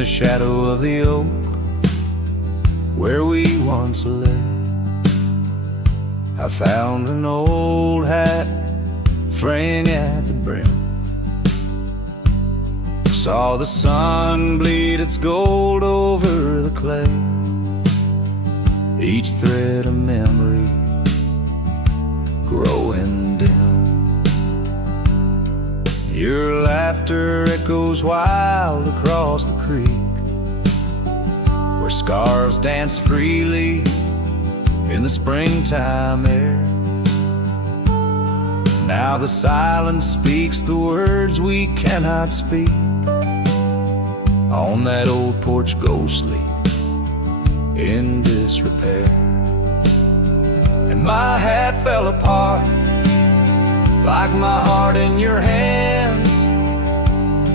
the shadow of the oak where we once lay. I found an old hat fraying at the brim, saw the sun bleed its gold over the clay, each thread a memory growing dim. Your laughter echoes wild across the creek, where scars dance freely in the springtime air. Now the silence speaks the words we cannot speak. On that old porch ghostly in disrepair, and my hat fell apart like my heart in your hands,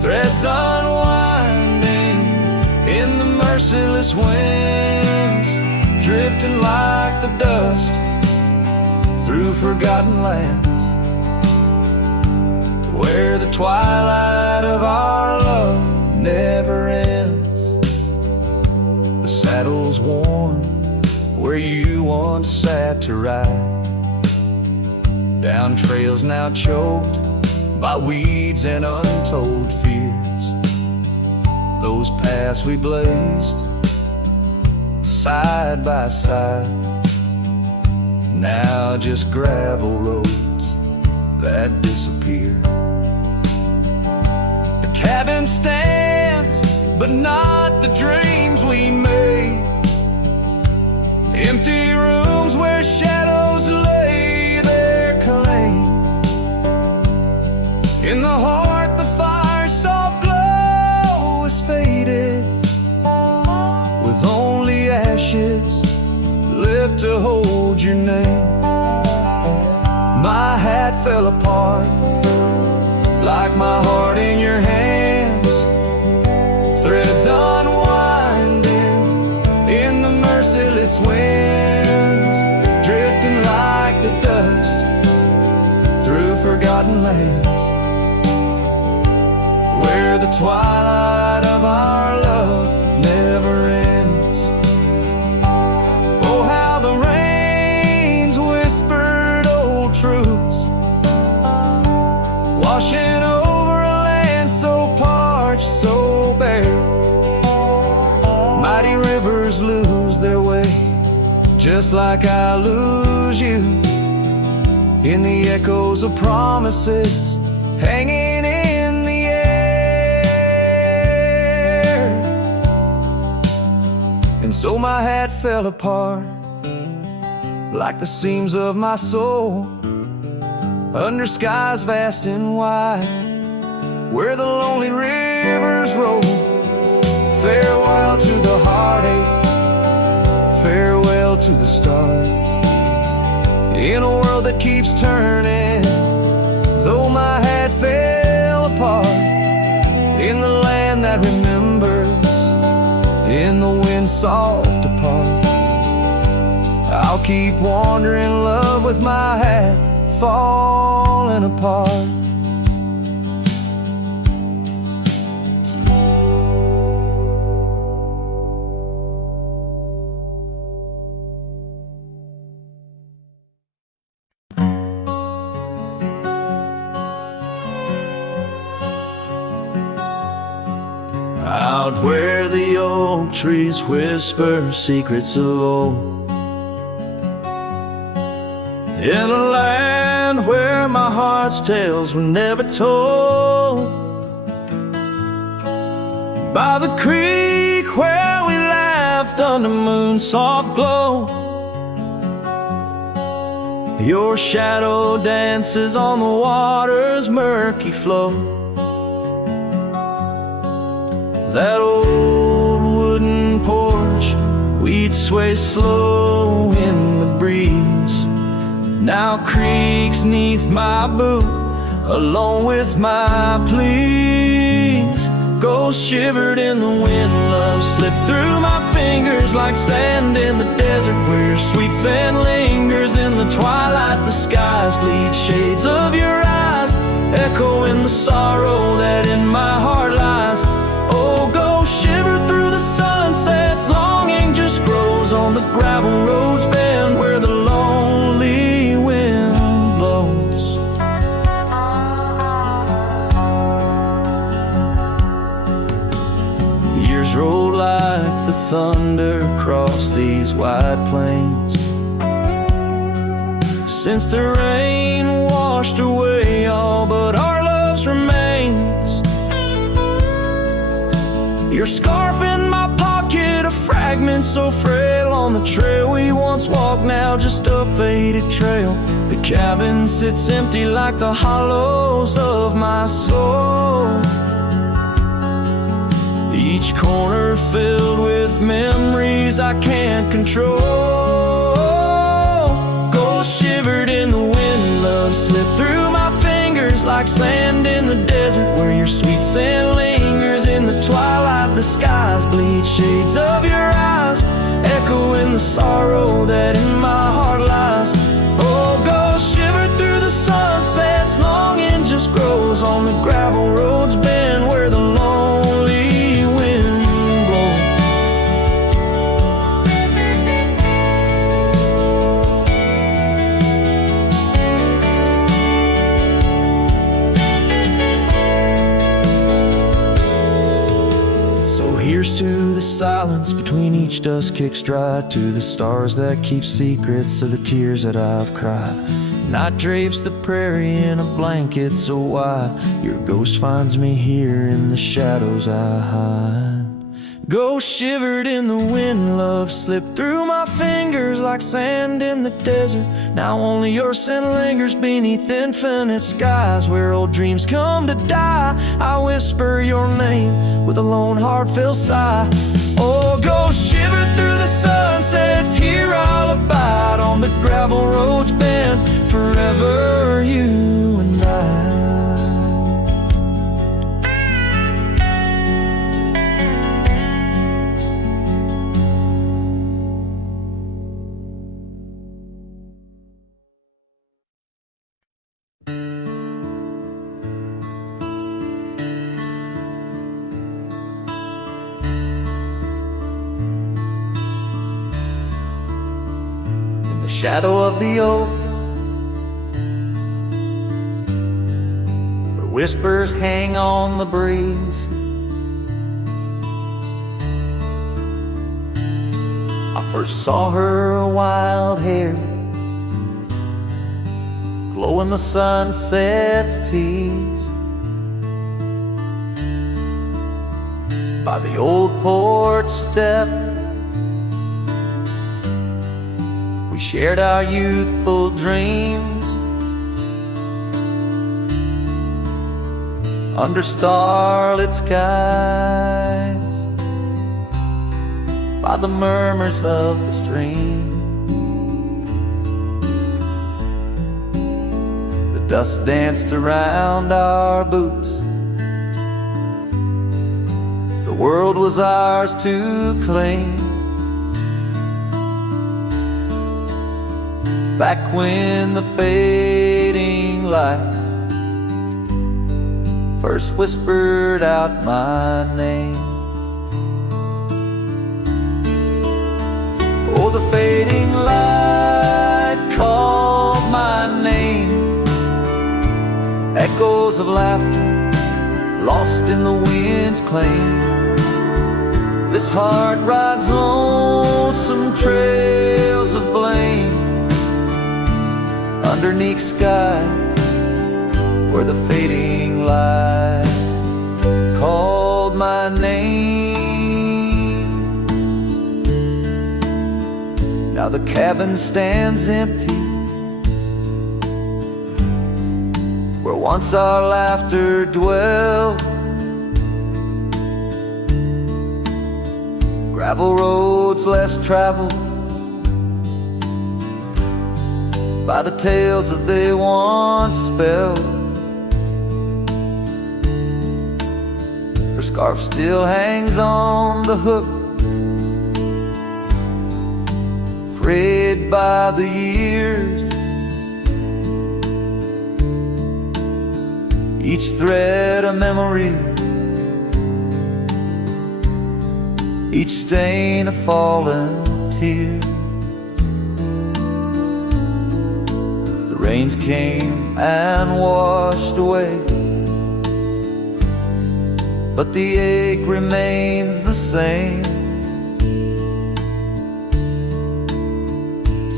threads unwinding in the merciless winds, drifting like the dust through forgotten lands, where the twilight of our love never ends. The saddle's worn where you once sat to ride, down trails now choked by weeds and untold fears. Those paths we blazed side by side, now just gravel roads that disappear. The cabin stands, but not the dreams we made. Empty rooms where shadows lay their claim. In the heart the fire's soft glow is faded, with only ashes left to hold your name. My hat fell apart like my heart in your hands, threads unwinding in the merciless winds, drifting like the dust through forgotten lands, where the twilight of our love never ends. Oh, how the rains whispered old truths, washing over a land so parched, so bare. Mighty rivers lose their way, just like I lose you, in the echoes of promises hanging in the air. And so my hat fell apart like the seams of my soul, under skies vast and wide, where the lonely rivers roll. Farewell to the heartache, farewell to the start, in a world that keeps turning, though my hat fell apart. In the land that remembers, in the wind's soft depart, I'll keep wandering, love, with my hat falling apart. Out where the oak trees whisper secrets of old, in a land where my heart's tales were never told, by the creek where we laughed under moon's soft glow, your shadow dances on the water's murky flow. That old wooden porch, we'd sway slow in the breeze, now creaks neath my boot, along with my pleas. Ghosts shivered in the wind, love slipped through my fingers like sand in the desert, where your sweet sand lingers. In the twilight the skies bleed shades of your eyes, echoing the sorrow that in my heart lies. Oh, ghosts shiver asunder across these wide plains. Since the rain washed away all but our love's remains, your scarf in my pocket, a fragment so frail on the trail we once walked, now just a faded trail. The cabin sits empty like the hollows of my soul, each corner filled with memories I can't control. Ghost shivered in the wind, love slipped through my fingers like sand in the desert, where your sweet scent lingers in the twilight. The skies bleed shades of your eyes, echoing the sorrow that in my heart lies. Oh, ghost shivered through the sunsets, longing just grows on the gravel roads bend where the lonely wind blows. So here's to the silence between each dust kicks dry, to the stars that keep secrets of the tears that I've cried. Night drapes the prairie in a blanket so wide, your ghost finds me here in the shadows I hide. Ghost shivered in the wind, love slipped through my fingers like sand in the desert. Now only your scent lingers beneath infinite skies, where old dreams come to die. I whisper your name with a lone heartfelt sigh. Oh, ghost shivered through the sunsets, here I'll abide on the gravel roads bend forever, you and I. Shadow of the oak, where whispers hang on the breeze, I first saw her wild hair glow in the sunset's tease, by the old porch step. We shared our youthful dreams under starlit skies, by the murmurs of the stream. The dust danced around our boots, the world was ours to claim. Back when the fading light first whispered out my name. Oh, the fading light called my name, echoes of laughter lost in the wind's claim. This heart rides lonesome trails of blame underneath skies where the fading light called my name. Now the cabin stands empty, where once our laughter dwelled. Gravel roads less traveled by the tales that they once spelled. Her scarf still hangs on the hook, frayed by the years. Each thread a memory, each stain a fallen tear. Rains came and washed away, but the ache remains the same.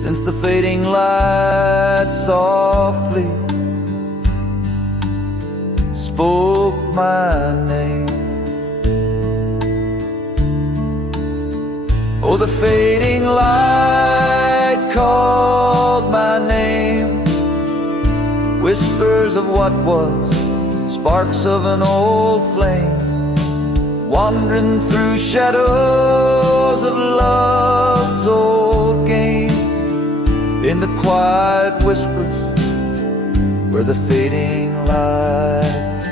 since the fading light softly spoke my name. Oh, the fading light called my name, whispers of what was, sparks of an old flame, wandering through shadows of love's old game, in the quiet whispers where the fading light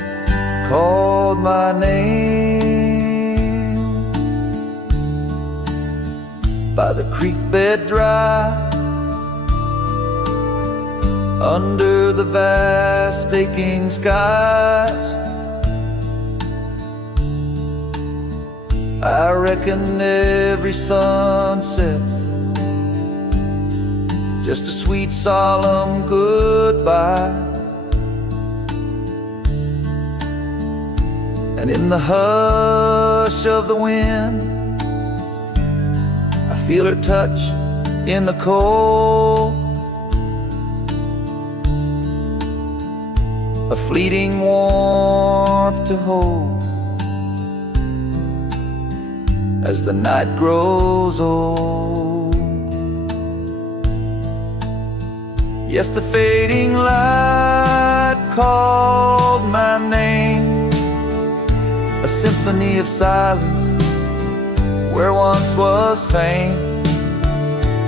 called my name. By the creek bed dry, under the vast aching skies, I reckon every sunset's just a sweet solemn goodbye. And in the hush of the wind, I feel her touch in the cold, a fleeting warmth to hold as the night grows old. Yes, the fading light called my name, a symphony of silence where once was fame.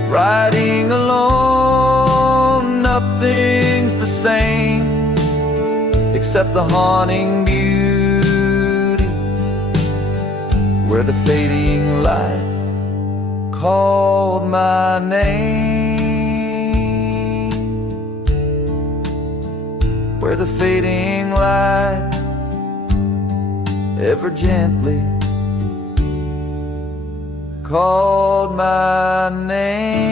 Riding alone, nothing's the same except the haunting beauty where the fading light called my name, where the fading light ever gently called my name.